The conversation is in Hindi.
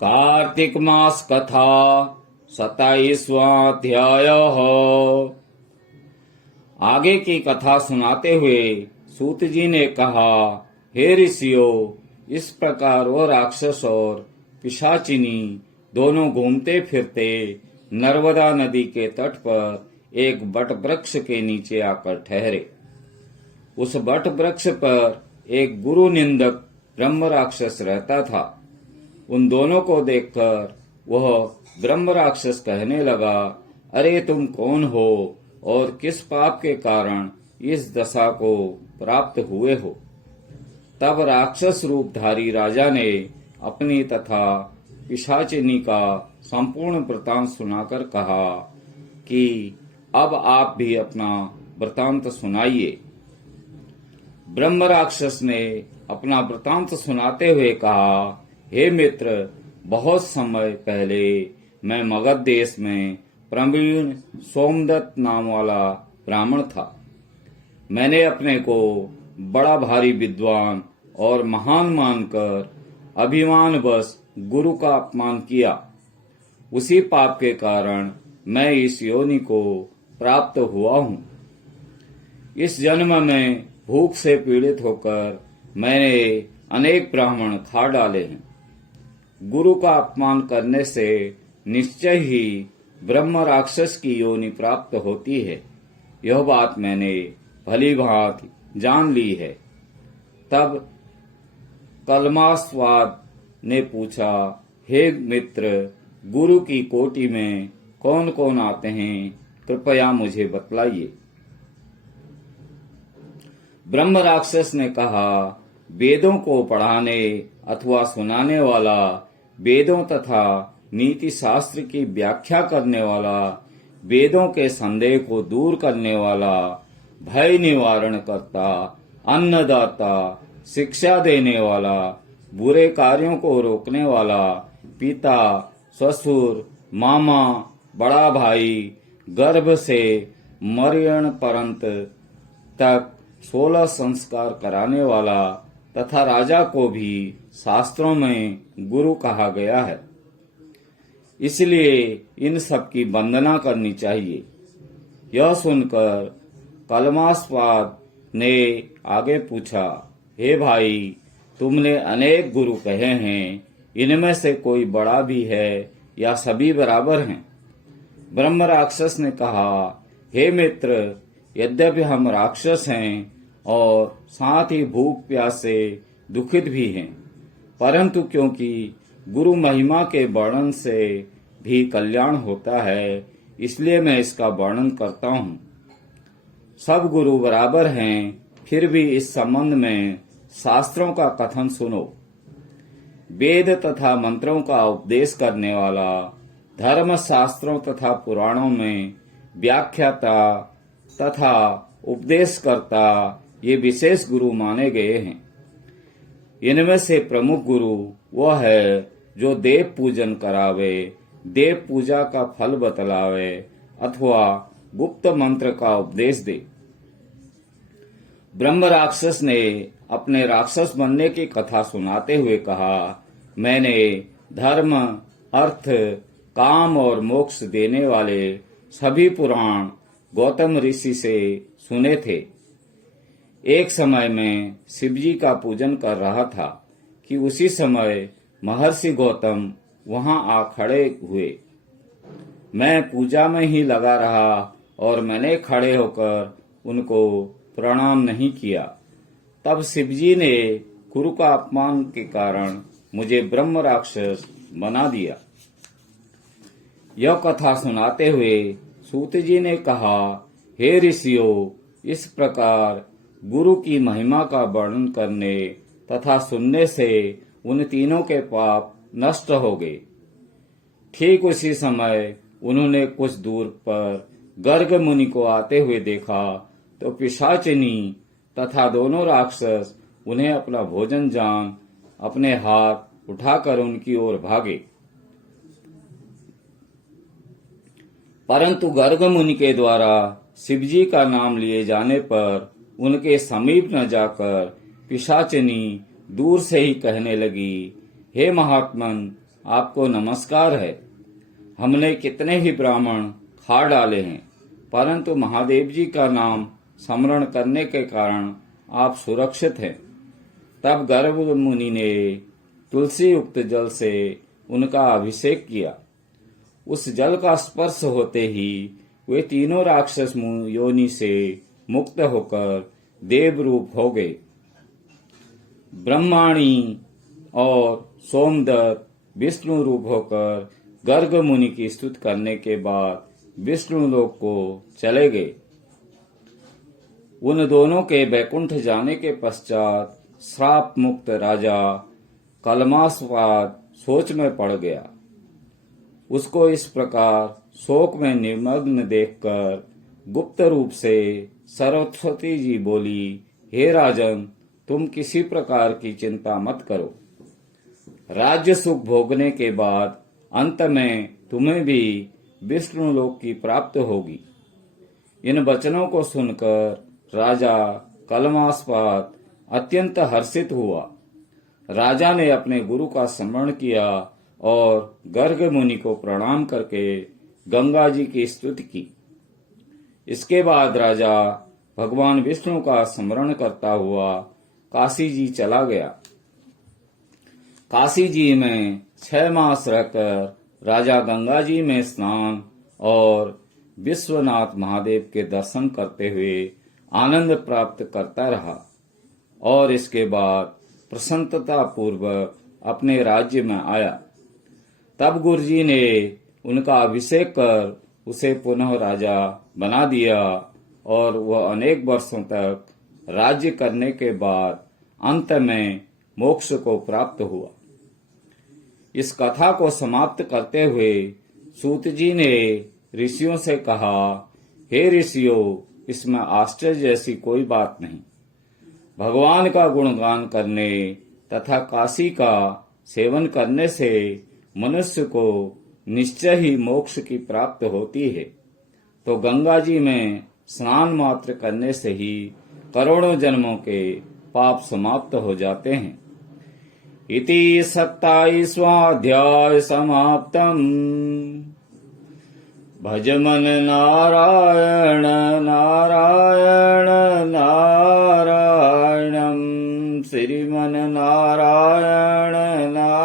कार्तिक मास कथा 27वां अध्याय। आगे की कथा सुनाते हुए सूत जी ने कहा, हे ऋषियों, इस प्रकार वो राक्षस और पिशाचिनी दोनों घूमते फिरते नर्मदा नदी के तट पर एक बट वृक्ष के नीचे आकर ठहरे। उस बट वृक्ष पर एक गुरु निंदक ब्रह्म राक्षस रहता था। उन दोनों को देखकर वह ब्रह्म राक्षस कहने लगा, अरे तुम कौन हो और किस पाप के कारण इस दशा को प्राप्त हुए हो? तब राक्षस रूपधारी राजा ने अपनी तथा पिशाचिनी का संपूर्ण वृतांत सुनाकर कहा कि अब आप भी अपना वृतांत सुनाइए। ब्रह्म राक्षस ने अपना वृतांत सुनाते हुए कहा, हे मित्र, बहुत समय पहले मैं मगध देश में प्रवीण सोमदत्त नाम वाला ब्राह्मण था। मैंने अपने को बड़ा भारी विद्वान और महान मानकर अभिमानवश गुरु का अपमान किया। उसी पाप के कारण मैं इस योनि को प्राप्त हुआ हूँ। इस जन्म में भूख से पीड़ित होकर मैंने अनेक ब्राह्मण खा डाले हैं। गुरु का अपमान करने से निश्चय ही ब्रह्म राक्षस की योनि प्राप्त होती है। यह बात मैंने भली भांति जान ली है। तब कलमास्वाद ने पूछा, हे मित्र, गुरु की कोटि में कौन कौन आते हैं, कृपया मुझे बतलाइए। ब्रह्म राक्षस ने कहा, वेदों को पढ़ाने अथवा सुनाने वाला, वेदों तथा नीति शास्त्र की व्याख्या करने वाला, वेदों के संदेह को दूर करने वाला, भय निवारण करता, अन्नदाता, शिक्षा देने वाला, बुरे कार्यों को रोकने वाला, पिता, ससुर, मामा, बड़ा भाई, गर्भ से मरण पर्यंत तक 16 संस्कार कराने वाला तथा राजा को भी शास्त्रों में गुरु कहा गया है। इसलिए इन सब की वंदना करनी चाहिए। यह सुनकर कलमास्वाद ने आगे पूछा, हे भाई, तुमने अनेक गुरु कहे हैं, इनमें से कोई बड़ा भी है या सभी बराबर हैं? ब्रह्म राक्षस ने कहा, हे मित्र, यद्यपि हम राक्षस हैं और साथ ही भूख प्यास से दुखित भी हैं, परंतु क्योंकि गुरु महिमा के वर्णन से भी कल्याण होता है, इसलिए मैं इसका वर्णन करता हूँ। सब गुरु बराबर हैं, फिर भी इस संबंध में शास्त्रों का कथन सुनो। वेद तथा मंत्रों का उपदेश करने वाला, धर्म शास्त्रों तथा पुराणों में व्याख्याता तथा उपदेशकर्ता, ये विशेष गुरु माने गए हैं। इनमें से प्रमुख गुरु वह है जो देव पूजन करावे, देव पूजा का फल बतलावे अथवा गुप्त मंत्र का उपदेश दे। ब्रह्म राक्षस ने अपने राक्षस बनने की कथा सुनाते हुए कहा, मैंने धर्म, अर्थ, काम और मोक्ष देने वाले सभी पुराण गौतम ऋषि से सुने थे। एक समय में शिवजी का पूजन कर रहा था कि उसी समय महर्षि गौतम वहां आ खड़े हुए। मैं पूजा में ही लगा रहा और मैंने खड़े होकर उनको प्रणाम नहीं किया। तब शिवजी ने गुरु का अपमान के कारण मुझे ब्रह्म राक्षस बना दिया। यह कथा सुनाते हुए सूत जी ने कहा, हे ऋषियों, इस प्रकार गुरु की महिमा का वर्णन करने तथा सुनने से उन तीनों के पाप नष्ट हो गए। ठीक उसी समय उन्होंने कुछ दूर पर गर्ग मुनि को आते हुए देखा तो पिशाचिनी तथा दोनों राक्षस उन्हें अपना भोजन जान अपने हाथ उठाकर उनकी ओर भागे। परंतु गर्ग मुनि के द्वारा शिवजी का नाम लिए जाने पर उनके समीप न जाकर पिशाचिनी दूर से ही कहने लगी, हे महात्मन, आपको नमस्कार है। हमने कितने ही ब्राह्मण खा डाले हैं, परंतु महादेव जी का नाम स्मरण करने के कारण आप सुरक्षित हैं। तब गर्ग मुनि ने तुलसी युक्त जल से उनका अभिषेक किया। उस जल का स्पर्श होते ही वे तीनों राक्षस योनि से मुक्त होकर देव रूप हो गए। ब्रह्माणी और सोमदत्त विष्णु रूप होकर गर्ग मुनि की स्तुति करने के बाद विष्णु लोक को चले गए। उन दोनों के बैकुंठ जाने के पश्चात श्राप मुक्त राजा कलमास्वाद सोच में पड़ गया। उसको इस प्रकार शोक में निमग्न देखकर गुप्त रूप से सरस्वती जी बोली, हे राजन, तुम किसी प्रकार की चिंता मत करो। राज्य सुख भोगने के बाद अंत में तुम्हें भी विष्णु लोक की प्राप्ति होगी। इन वचनों को सुनकर राजा कलमास्पाद अत्यंत हर्षित हुआ। राजा ने अपने गुरु का स्मरण किया और गर्ग मुनि को प्रणाम करके गंगा जी की स्तुति की। इसके बाद राजा भगवान विष्णु का स्मरण करता हुआ काशी जी चला गया। काशी जी में 6 मास रहकर राजा गंगा जी में स्नान और विश्वनाथ महादेव के दर्शन करते हुए आनंद प्राप्त करता रहा और इसके बाद प्रसन्नता पूर्वक अपने राज्य में आया। तब गुरुजी ने उनका अभिषेक कर उसे पुनः राजा बना दिया और वह अनेक वर्षों तक राज्य करने के बाद अंत में मोक्ष को प्राप्त हुआ। इस कथा को समाप्त करते हुए सूत जी ने ऋषियों से कहा, हे ऋषियों, इसमें आश्चर्य जैसी कोई बात नहीं। भगवान का गुणगान करने तथा काशी का सेवन करने से मनुष्य को निश्चय ही मोक्ष की प्राप्ति होती है। तो गंगा जी में स्नान मात्र करने से ही करोड़ों जन्मों के पाप समाप्त हो जाते हैं। इति 27वां अध्याय समाप्तम्। भज मन नारायण नारायण नारायणम्, श्रीमन नारायण नारायण।